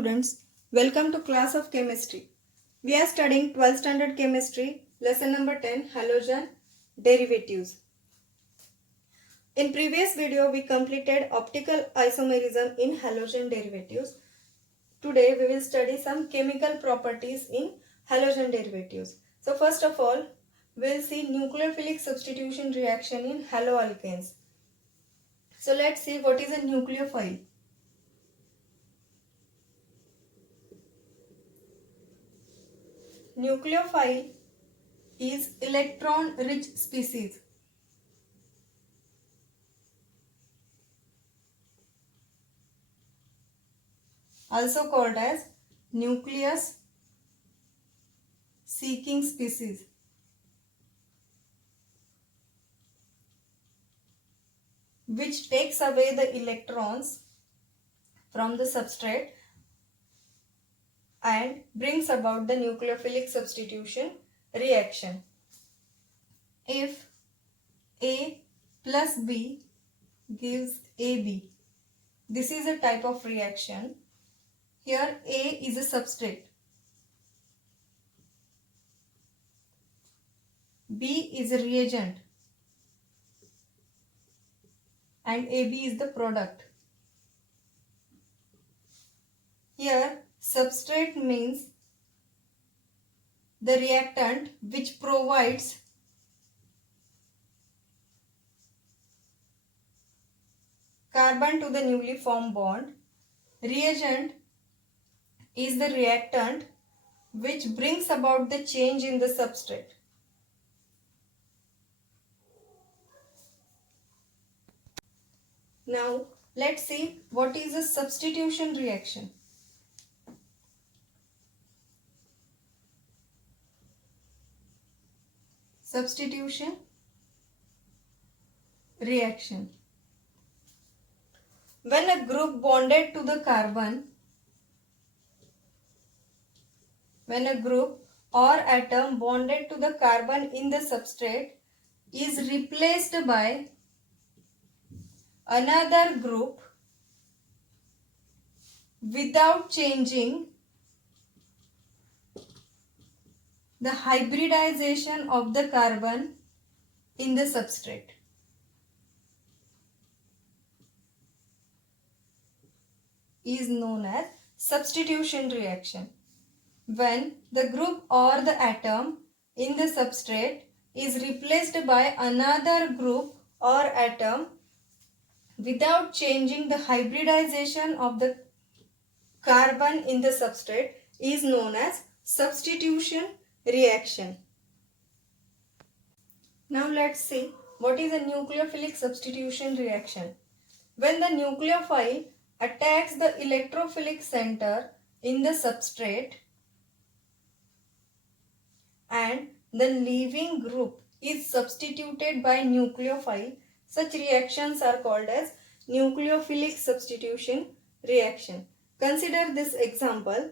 students, welcome to class of chemistry. We are studying 12th standard chemistry, lesson number 10, halogen derivatives. In previous video, we completed optical isomerism in halogen derivatives. Today, we will study some chemical properties in halogen derivatives. So first of all, we will see nucleophilic substitution reaction in haloalkanes. So let's see what is a nucleophile. Nucleophile is electron-rich species. Also called as nucleus-seeking species. Which takes away the electrons from the substrate and brings about the nucleophilic substitution reaction. If A plus B gives AB, this is a type of reaction. Here A is a substrate, B is a reagent, and AB is the product. Here substrate means the reactant which provides carbon to the newly formed bond. Reagent is the reactant which brings about the change in the substrate. Now let's see what is a substitution reaction. Substitution reaction. When a group bonded to the carbon, when a group or atom bonded to the carbon in the substrate is replaced by another group without changing the hybridization of the carbon in the substrate, is known as substitution reaction. When the group or the atom in the substrate is replaced by another group or atom without changing the hybridization of the carbon in the substrate, is known as substitution reaction. Now let's see what is a nucleophilic substitution reaction. When the nucleophile attacks the electrophilic center in the substrate and the leaving group is substituted by nucleophile, such reactions are called as nucleophilic substitution reaction. Consider this example.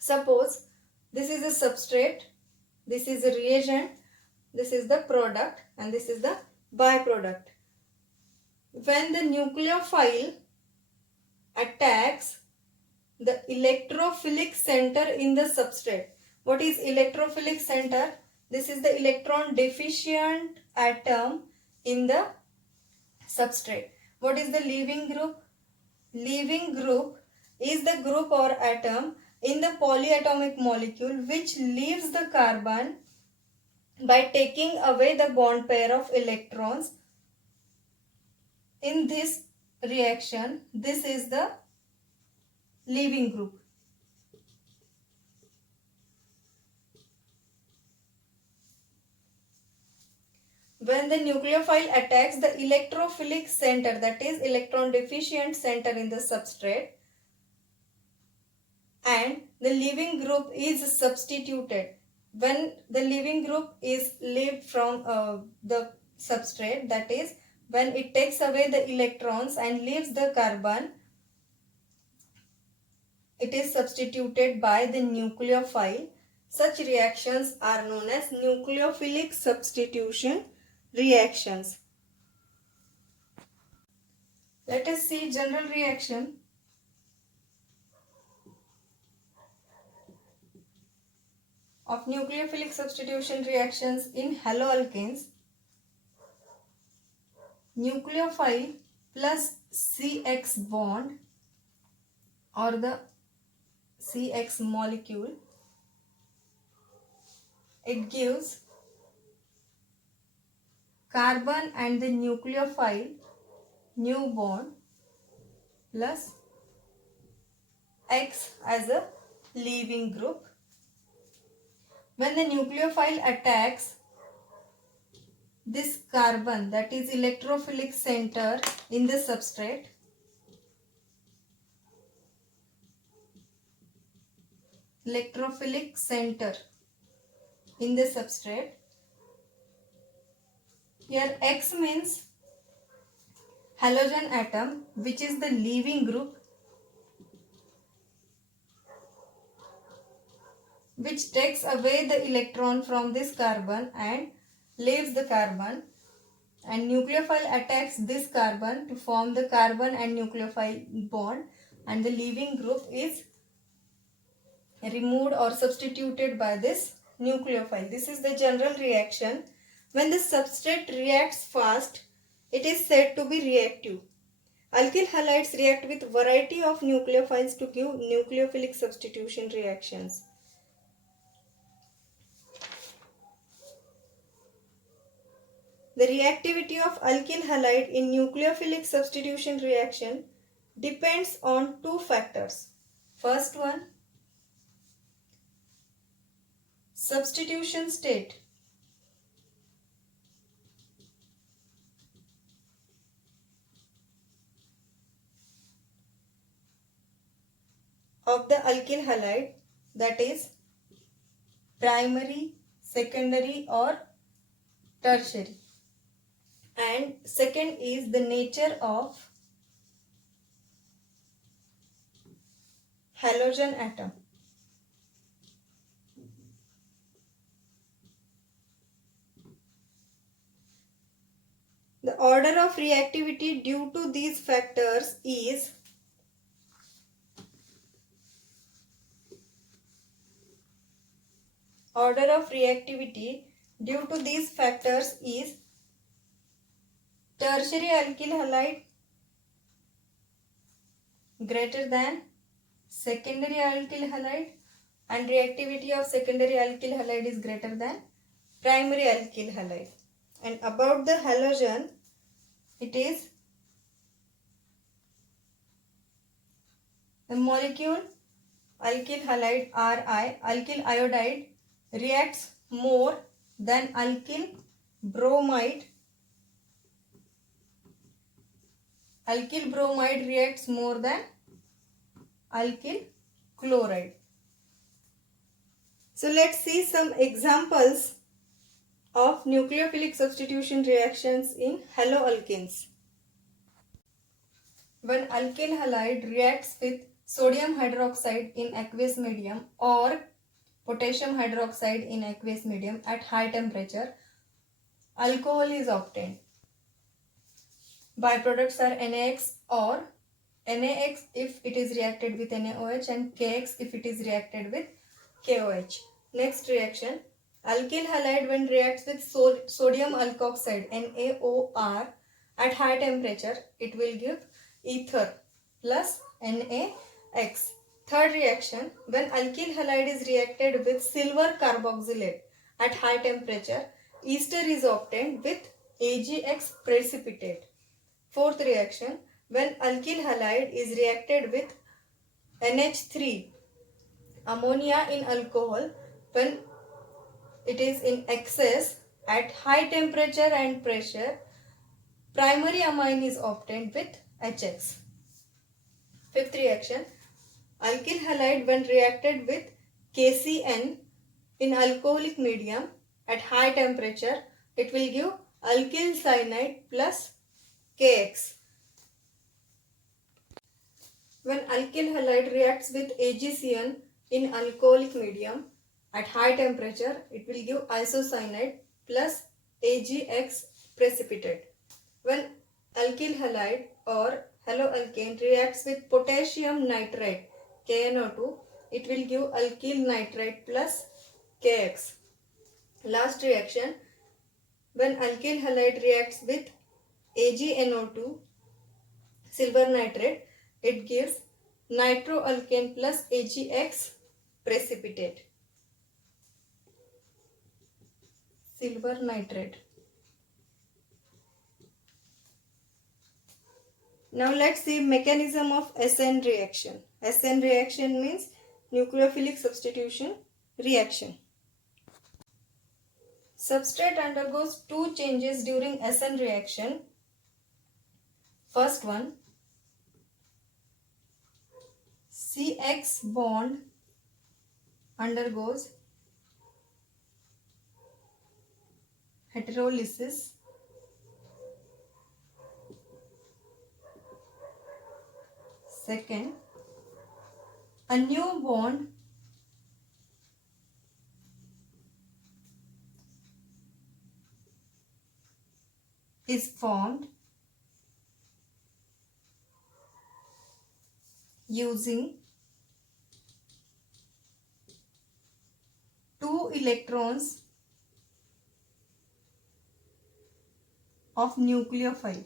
Suppose this is a substrate, this is a reagent, this is the product, and this is the byproduct. When the nucleophile attacks the electrophilic center in the substrate. What is electrophilic center? This is the electron deficient atom in the substrate. What is the leaving group? Leaving group is the group or atom in the polyatomic molecule which leaves the carbon by taking away the bond pair of electrons. In this reaction, this is the leaving group. When the nucleophile attacks the electrophilic center, that is electron deficient center in the substrate, and the leaving group is substituted. When the leaving group is leaved from the substrate, that is when it takes away the electrons and leaves the carbon, it is substituted by the nucleophile. Such reactions are known as nucleophilic substitution reactions. Let us see general reaction. of nucleophilic substitution reactions in haloalkanes, nucleophile plus CX bond or the CX molecule, it gives carbon and the nucleophile new bond plus X as a leaving group. When the nucleophile attacks this carbon, that is electrophilic center in the substrate, electrophilic center in the substrate, here X means halogen atom, which is the leaving group, which takes away the electron from this carbon and leaves the carbon, and nucleophile attacks this carbon to form the carbon and nucleophile bond, and the leaving group is removed or substituted by this nucleophile. This is the general reaction. When the substrate reacts fast, it is said to be reactive. Alkyl halides react with variety of nucleophiles to give nucleophilic substitution reactions. The reactivity of alkyl halide in nucleophilic substitution reaction depends on two factors. First one, substitution state. Of the alkyl halide, that is primary, secondary or tertiary. And second is the nature of halogen atom. The order of reactivity due to these factors is tertiary alkyl halide greater than secondary alkyl halide, and reactivity of secondary alkyl halide is greater than primary alkyl halide. And about the halogen, it is the molecule alkyl halide Ri, alkyl iodide reacts more than alkyl bromide. Alkyl bromide reacts more than alkyl chloride. So let's see some examples of nucleophilic substitution reactions in haloalkanes. When alkyl halide reacts with sodium hydroxide in aqueous medium or potassium hydroxide in aqueous medium at high temperature, alcohol is obtained. Byproducts are NaX or NaX if it is reacted with NaOH and KX if it is reacted with KOH. Next reaction, alkyl halide when reacts with sodium alkoxide NaOR at high temperature, it will give ether plus NaX. Third reaction, when alkyl halide is reacted with silver carboxylate at high temperature, ester is obtained with AgX precipitate. Fourth reaction, when alkyl halide is reacted with NH3, ammonia in alcohol, when it is in excess at high temperature and pressure, primary amine is obtained with HX. Fifth reaction, alkyl halide when reacted with KCN in alcoholic medium at high temperature, it will give alkyl cyanide plus KX. When alkyl halide reacts with AgCN in alcoholic medium at high temperature, it will give isocyanide plus AgX precipitate. When alkyl halide or haloalkane reacts with potassium nitrite KNO2, it will give alkyl nitrite plus Kx. Last reaction, when alkyl halide reacts with AgNO2 silver nitrate, it gives nitroalkane plus AgX precipitate. Silver nitrate. Now let's see mechanism of SN reaction. SN reaction means nucleophilic substitution reaction. Substrate undergoes two changes during SN reaction. First one, CX bond undergoes heterolysis. Second, a new bond is formed using 2 electrons of nucleophile.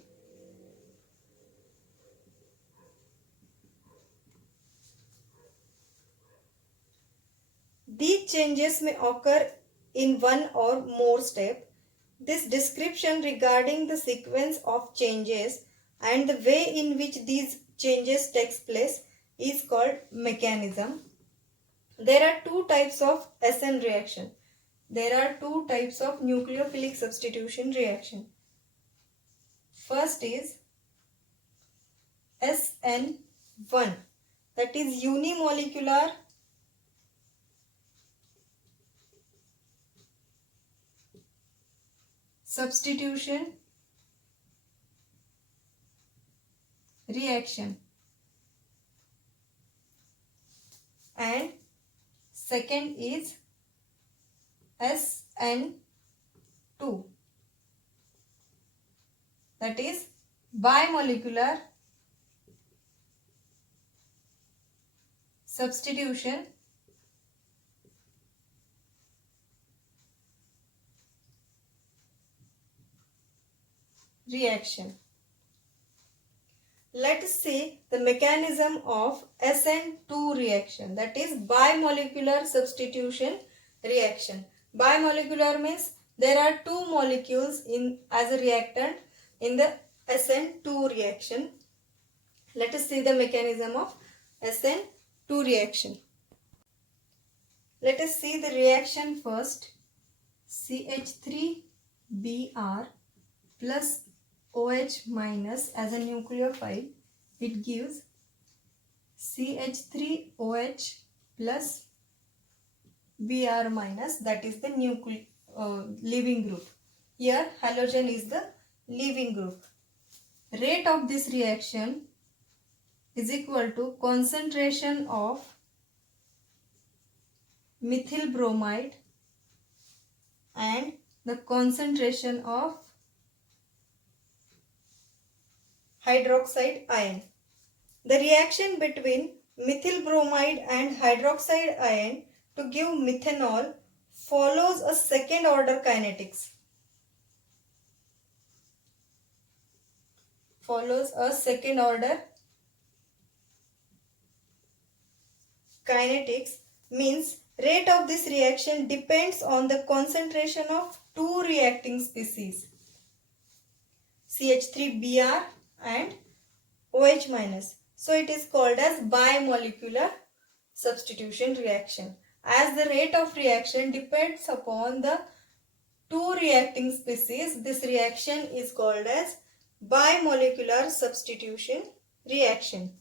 These changes may occur in one or more steps. This description regarding the sequence of changes and the way in which these changes takes place is called mechanism. There are two types of SN reaction. There are two types of nucleophilic substitution reaction. First is SN1, that is unimolecular substitution reaction, and second is SN2, that is bimolecular substitution reaction. Let us see the mechanism of SN2 reaction, that is bimolecular substitution reaction. Bimolecular means there are two molecules as a reactant in the SN2 reaction. Let us see the mechanism of SN2 reaction. Let us see the reaction first. CH3Br plus OH minus as a nucleophile, it gives CH3OH plus Br minus, that is the leaving group. Here halogen is the leaving group. Rate of this reaction is equal to concentration of methyl bromide and the concentration of hydroxide ion. The reaction between methyl bromide and hydroxide ion to give methanol follows a second order kinetics. Means rate of this reaction depends on the concentration of two reacting species, CH3Br and OH minus. So it is called as bimolecular substitution reaction. As the rate of reaction depends upon the two reacting species, this reaction is called as bimolecular substitution reaction.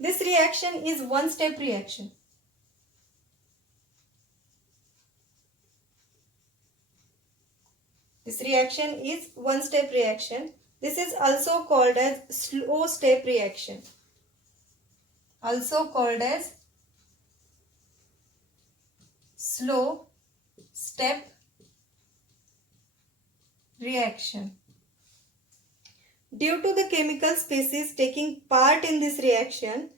This reaction is one-step reaction. This reaction is one-step reaction. This is also called as slow step reaction. Also called as slow step reaction. Due to the chemical species taking part in this reaction,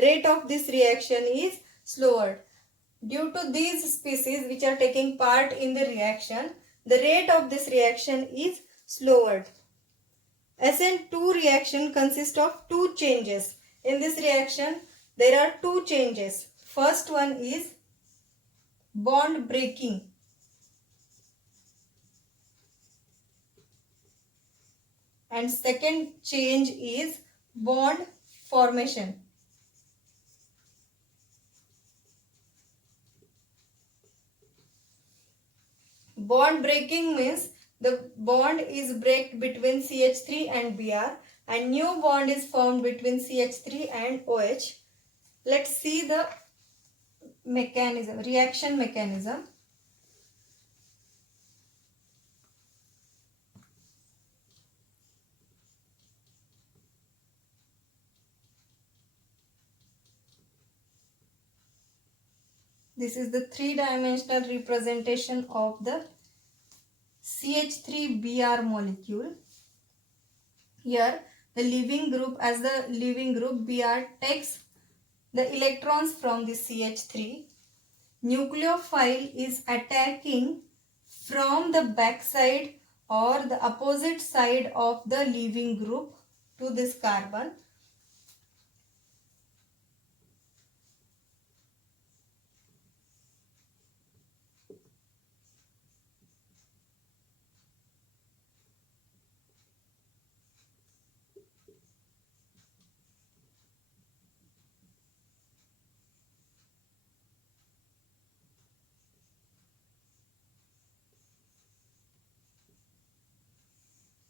rate of this reaction is slower. Due to these species which are taking part in the reaction, the rate of this reaction is slower. SN2 reaction consists of two changes. In this reaction, there are two changes. First one is bond breaking. And second change is bond formation. Bond breaking means the bond is break between CH3 and Br and new bond is formed between CH3 and OH. Let's see the mechanism, reaction mechanism. This is the three-dimensional representation of the CH3Br molecule. Here the leaving group, as the leaving group, Br takes the electrons from the CH3. Nucleophile is attacking from the back side or the opposite side of the leaving group to this carbon.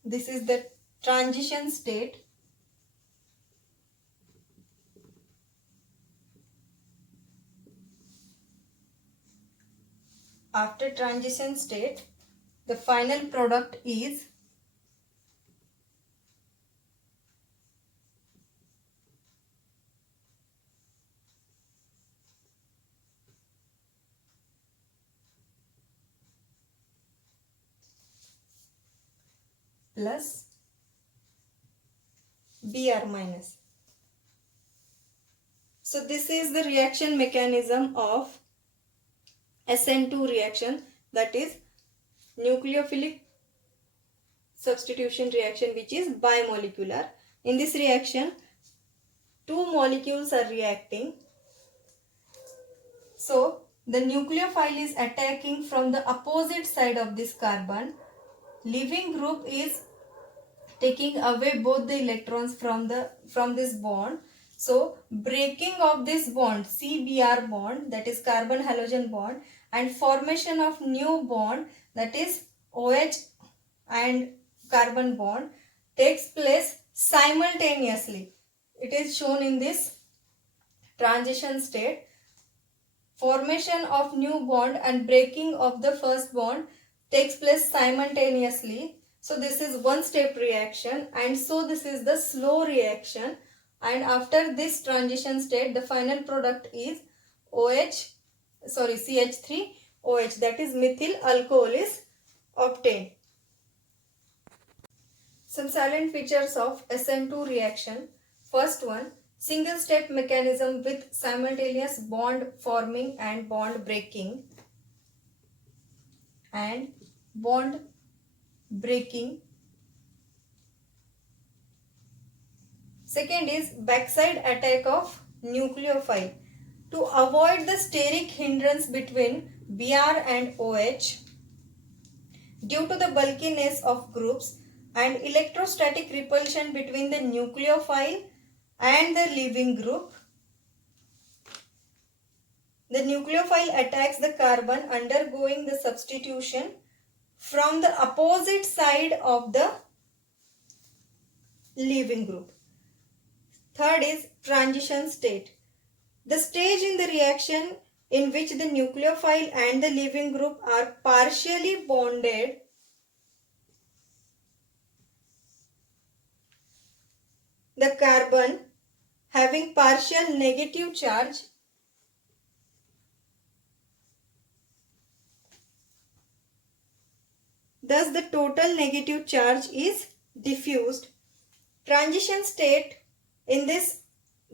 This is the transition state. After transition state, the final product is plus Br minus. So this is the reaction mechanism of SN2 reaction, that is nucleophilic substitution reaction, which is bimolecular. In this reaction, two molecules are reacting. So the nucleophile is attacking from the opposite side of this carbon. Leaving group is taking away both the electrons from this bond. So breaking of this bond, CBr bond, that is carbon halogen bond, and formation of new bond, that is OH and carbon bond, takes place simultaneously. It is shown in this transition state. Formation of new bond and breaking of the first bond takes place simultaneously. So this is one step reaction, and so this is the slow reaction. And after this transition state, the final product is CH3OH, that is methyl alcohol is obtained. Some silent features of SN2 reaction. First one, single step mechanism with simultaneous bond forming and bond breaking and bond breaking. Second is backside attack of nucleophile. To avoid the steric hindrance between Br and OH due to the bulkiness of groups and electrostatic repulsion between the nucleophile and the leaving group, the nucleophile attacks the carbon undergoing the substitution from the opposite side of the leaving group. Third is transition state. The stage in the reaction in which the nucleophile and the leaving group are partially bonded the carbon having partial negative charge thus the total negative charge is diffused. Transition state, in this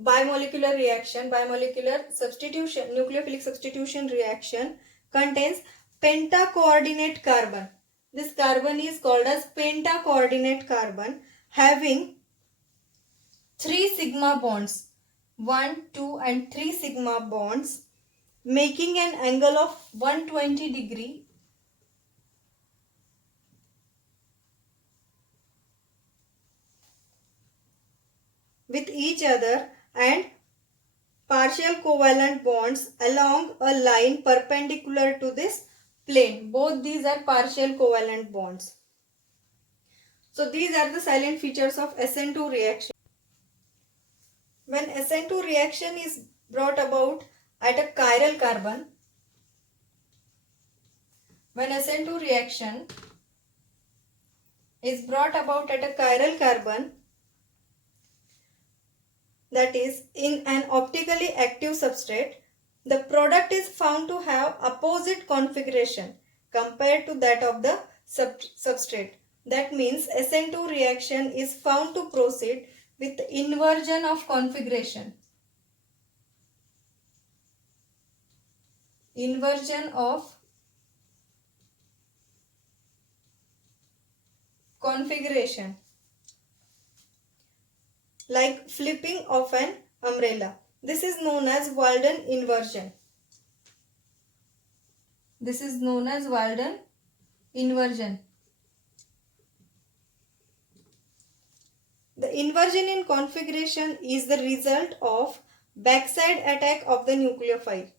bimolecular reaction, bimolecular substitution, nucleophilic substitution reaction contains pentacoordinate carbon. This carbon is called as pentacoordinate carbon having 3 sigma bonds, 1, 2 and 3 sigma bonds, making an angle of 120 degree with each other and partial covalent bonds along a line perpendicular to this plane. Both these are partial covalent bonds. So these are the silent features of SN2 reaction. When SN2 reaction is brought about at a chiral carbon, when SN2 reaction is brought about at a chiral carbon, that is in an optically active substrate, the product is found to have opposite configuration compared to that of the substrate. That means SN2 reaction is found to proceed with inversion of configuration. Inversion of configuration, like flipping of an umbrella. This is known as Walden inversion. This is known as Walden inversion. The inversion in configuration is the result of backside attack of the nucleophile.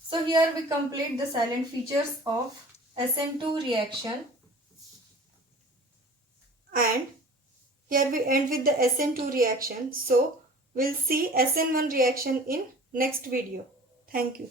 So here we complete the silent features of SN2 reaction, and here we end with the SN2 reaction. So we'll see SN1 reaction in next video. Thank you.